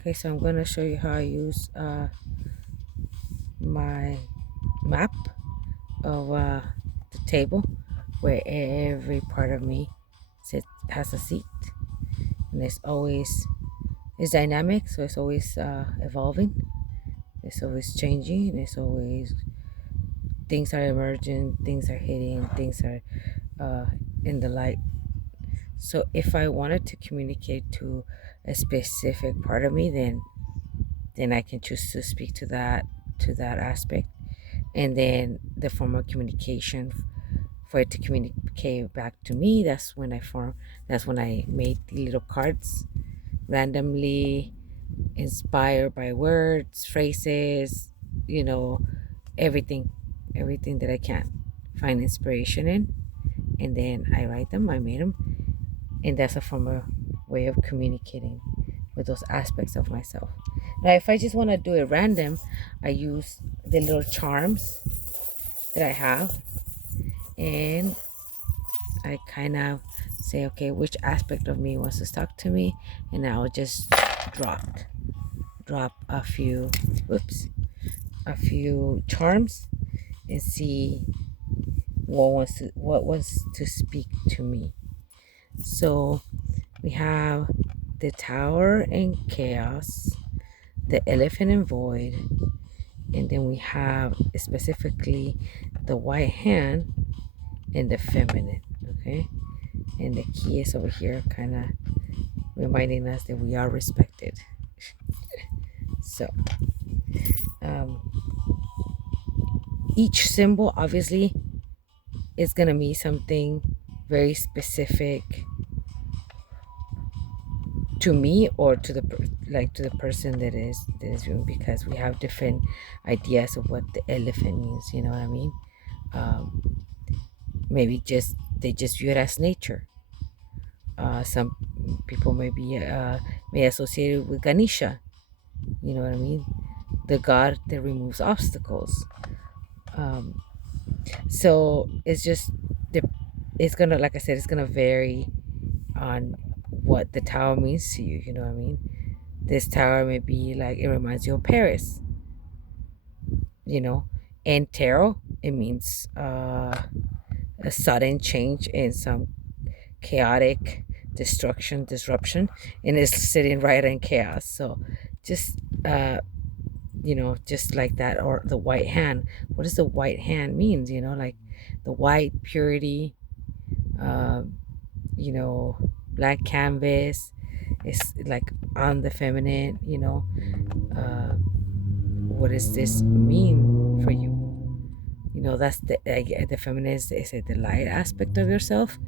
Okay, so I'm going to show you how I use my map of the table where every part of me has a seat, and it's dynamic, so it's always evolving, it's always changing, and it's always things are emerging, things are hitting, things are uh, in the light. So if I wanted to communicate to a specific part of me, then I can choose to speak to that aspect, and then the form of communication for it to communicate back to me. That's when I made the little cards randomly inspired by words, phrases, you know, everything, everything that I can find inspiration in, and then I write them. I made them, and that's a form of way of communicating with those aspects of myself. Now, if I just want to do it random, I use the little charms that I have, and I kind of say, okay, which aspect of me wants to talk to me, and I'll just drop a few, whoops, a few charms and see what wants to speak to me. So we have the Tower and Chaos, the Elephant and Void, and then we have specifically the White Hand and the Feminine. Okay, and the key is over here, kind of reminding us that we are respected. So um, each symbol obviously is gonna mean something very specific to me, or to to the person that is viewing, because we have different ideas of what the elephant means. You know what I mean? Um, Maybe just they just view it as nature. Some people may associate it with Ganesha. You know what I mean? The god that removes obstacles. Um, so it's just the it's gonna, like I said, it's gonna vary on what the tower means to you. You know what I mean? This tower may be like, it reminds you of Paris, you know. And tarot, it means a sudden change in some chaotic disruption, and it's sitting right in chaos. So just just like that. Or the white hand, what does the white hand means? Like the white purity, um, black canvas is like on the feminine. uh, what does this mean for you? That's the feminine is the light aspect of yourself,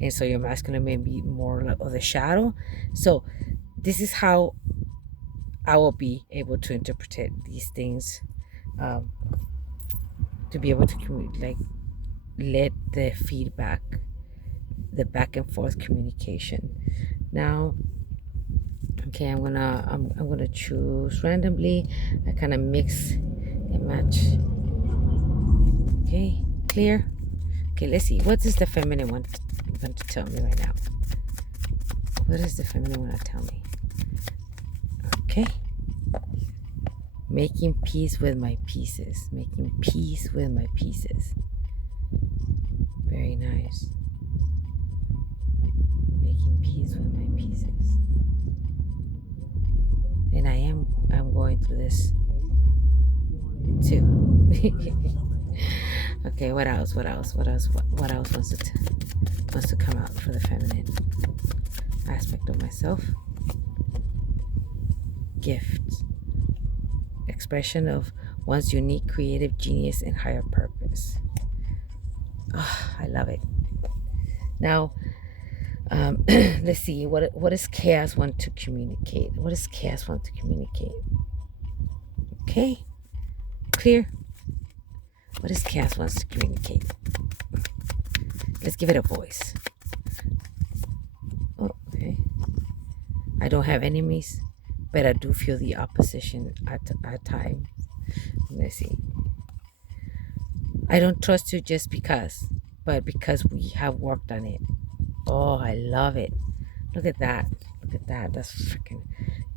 and so your masculine may be more of the shadow. So this is how I will be able to interpret these things, um, to be able to like let the feedback, the back and forth communication. Now, okay, I'm gonna choose randomly. I kind of mix and match. Okay, clear. Okay, let's see. What is the feminine one going to tell me right now? What is the feminine one to tell me? Okay. Making peace with my pieces. Making peace with my pieces. Very nice. Making peace with my pieces. And I'm going through this too. Okay, what else? What else? What else? What else wants to come out for the feminine aspect of myself? Gift. Expression of one's unique creative genius and higher purpose. Oh, I love it. Now, let's see. What does chaos want to communicate? What does chaos want to communicate? Okay, clear. What does chaos wants to communicate? Let's give it a voice. Oh, okay. I don't have enemies, but I do feel the opposition at times. Let's see. I don't trust you just because, but because we have worked on it. Oh, I love it. Look at that. Look at that. That's freaking,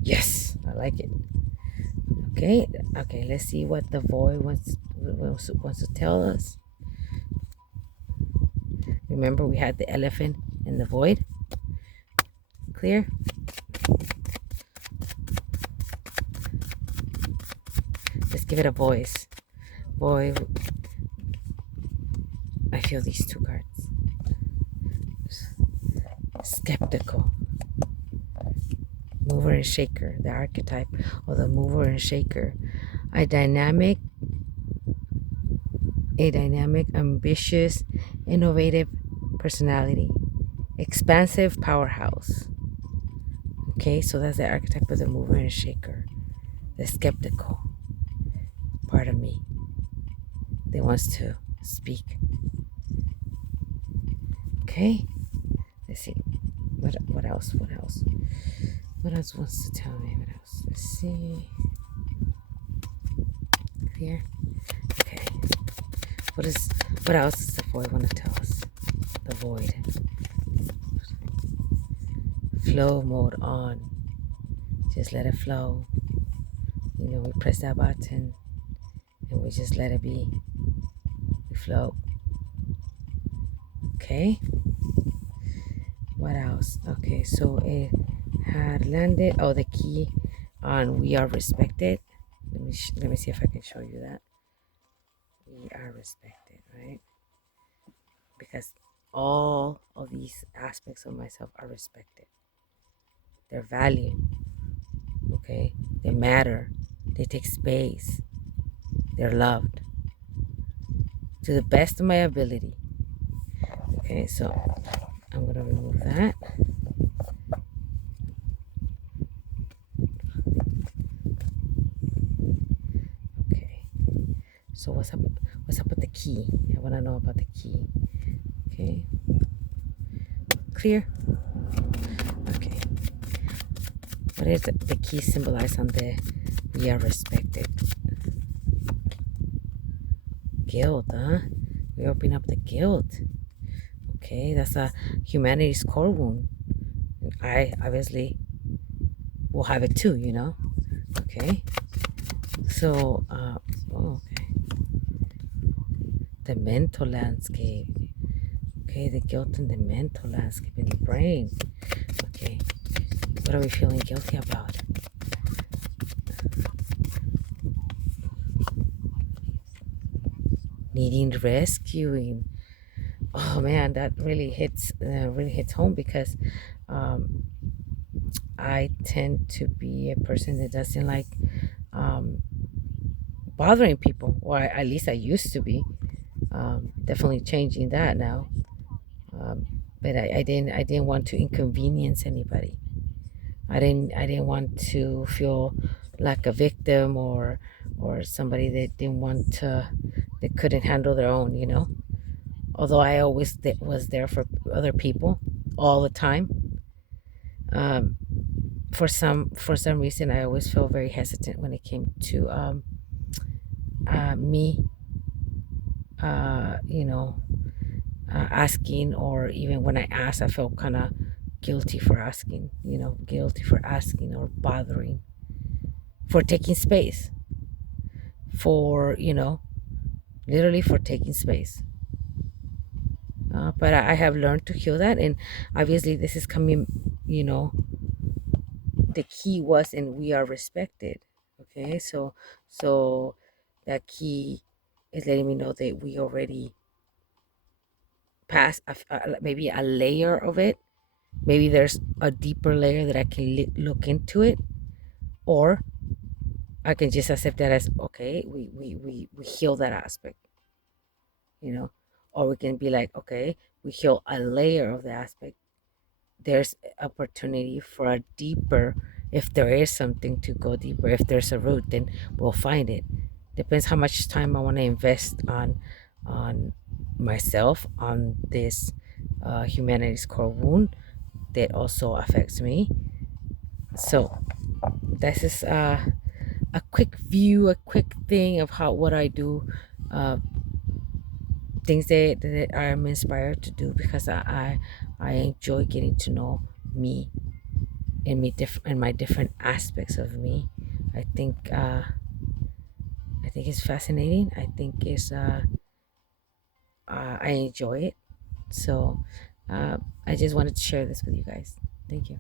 Yes, I like it. Okay, okay. Let's see what the void wants to tell us. Remember, we had the elephant and the void. Clear. Let's give it a voice. Void. I feel these two cards. Skeptical. Mover and shaker. The archetype of the mover and shaker. A dynamic, ambitious, innovative personality. Expansive powerhouse. Okay, so that's the archetype of the mover and shaker. The skeptical part of me that wants to speak. Okay, let's see. What else? What else? What else wants to tell me? What else? Let's see. Clear. Okay. What else does the void want to tell us? The void. Flow mode on. Just let it flow. We press that button and we just let it be. We flow. Okay. What else? Okay, so it had landed. Oh, the key on we are respected. Let me see if I can show you that. We are respected, right? Because all of these aspects of myself are respected. They're valued. Okay, they matter. They take space. They're loved to the best of my ability. Okay, so I'm gonna remove that. Okay. So what's up? What's up with the key? I want to know about the key. Okay. Clear. Okay. What is the key symbolized on the we are respected? Guilt, huh? We open up the guilt. Okay, that's a humanity's core wound. I obviously will have it too. Okay. So, okay. The mental landscape. Okay, the guilt in the mental landscape in the brain. Okay, what are we feeling guilty about? Needing rescuing. Oh man, that really hits home because um, I tend to be a person that doesn't like um, bothering people, or at least I used to be. Definitely changing that now. But I didn't want to inconvenience anybody. I didn't want to feel like a victim or somebody that didn't want to that couldn't handle their own. Although I always was there for other people all the time. Um, for some reason, I always felt very hesitant when it came to me, uh, you know, asking, or even when I asked, I felt kind of guilty for asking. Guilty for asking or bothering, for taking space, for literally for taking space. But I have learned to heal that, and obviously this is coming. You know, the key was, and we are respected. Okay, so that key is letting me know that we already passed maybe a layer of it. Maybe there's a deeper layer that I can look into it, or I can just accept that as okay. We heal that aspect, you know, or we can be like, okay, we heal a layer of the aspect. There's opportunity for a deeper, if there is something to go deeper, if there's a root, then we'll find it. Depends how much time I want to invest on myself, on this humanity's core wound that also affects me. So this is a quick view, a quick thing of what I do, uh, things that I'm inspired to do because I enjoy getting to know me in my different aspects of me. I think I think it's fascinating. I think it's I enjoy it. So I just wanted to share this with you guys. Thank you.